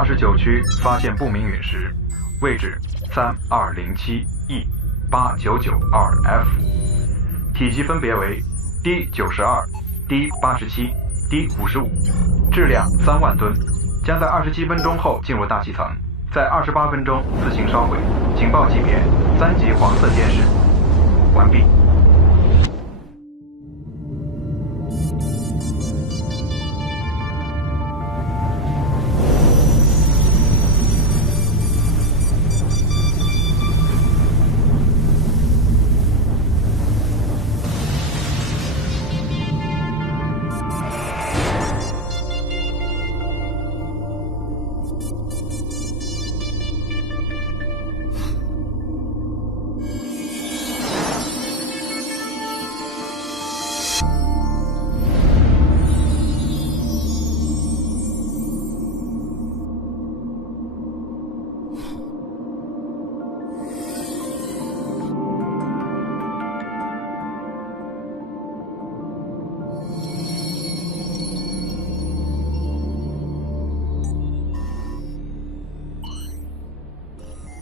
29区发现不明陨石，位置3207E8992F，体积分别为 D92、D87、D55，质量3万吨，将在27分钟后进入大气层，在28分钟自行烧毁，警报级别3级黄色监视。完毕。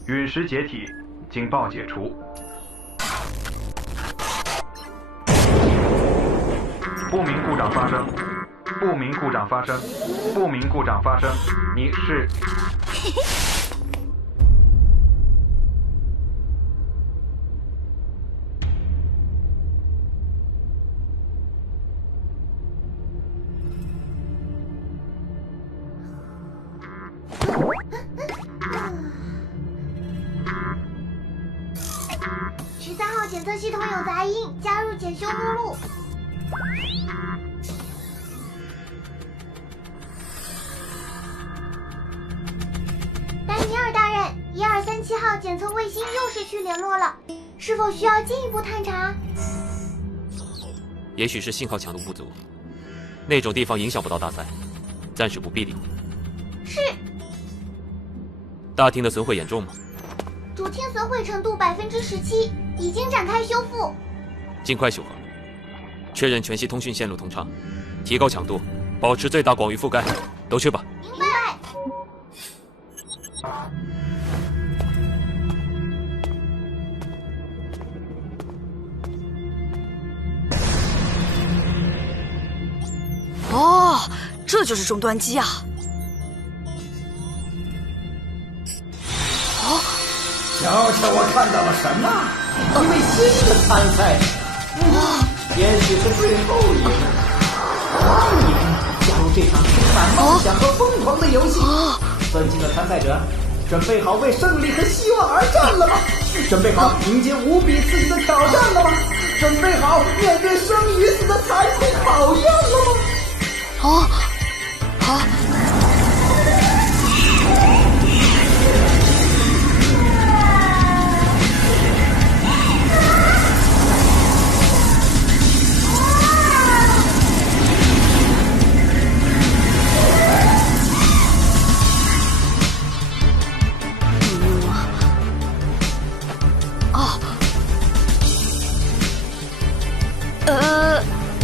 陨石解体，警报解除。不明故障发生，不明故障发生，不明故障发生。你是？检测系统有杂音，加入检修目录。丹尼尔大人，1237号检测卫星又失去联络了，是否需要进一步探查？也许是信号强度不足，那种地方影响不到大赛，暂时不必理会。是。大厅的损毁严重吗？主厅损毁程度17%，已经展开修复，尽快修好。确认全系通讯线路通畅，提高强度，保持最大广域覆盖。都去吧。明白。哦，这就是终端机啊！哦。瞧瞧我看到了什么？一位新的参赛者，也许是最后一个。欢迎加入这场充满梦想和疯狂的游戏。尊敬的参赛者，准备好为胜利和希望而战了吗？准备好迎接无比刺激的挑战了吗？准备好面对生与死的残酷考验了吗？好。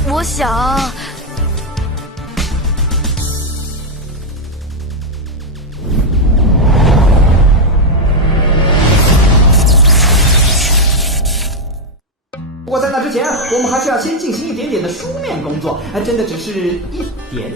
我想，不过在那之前，我们还是要先进行一点点的书面工作，真的只是一点点。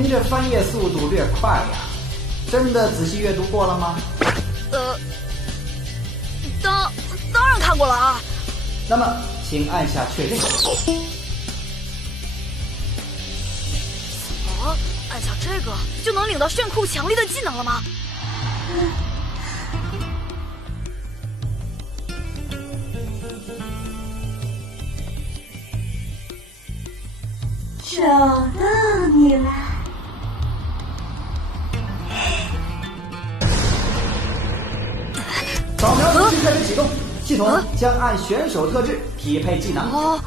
您这翻页速度略快呀，真的仔细阅读过了吗？当然看过了啊。那么，请按下确认。哦，按下这个就能领到炫酷强力的技能了吗？找到你了。扫描程序开始启动，系统将按选手特质匹配技能。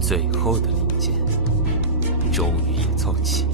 最后的零件终于演奏起。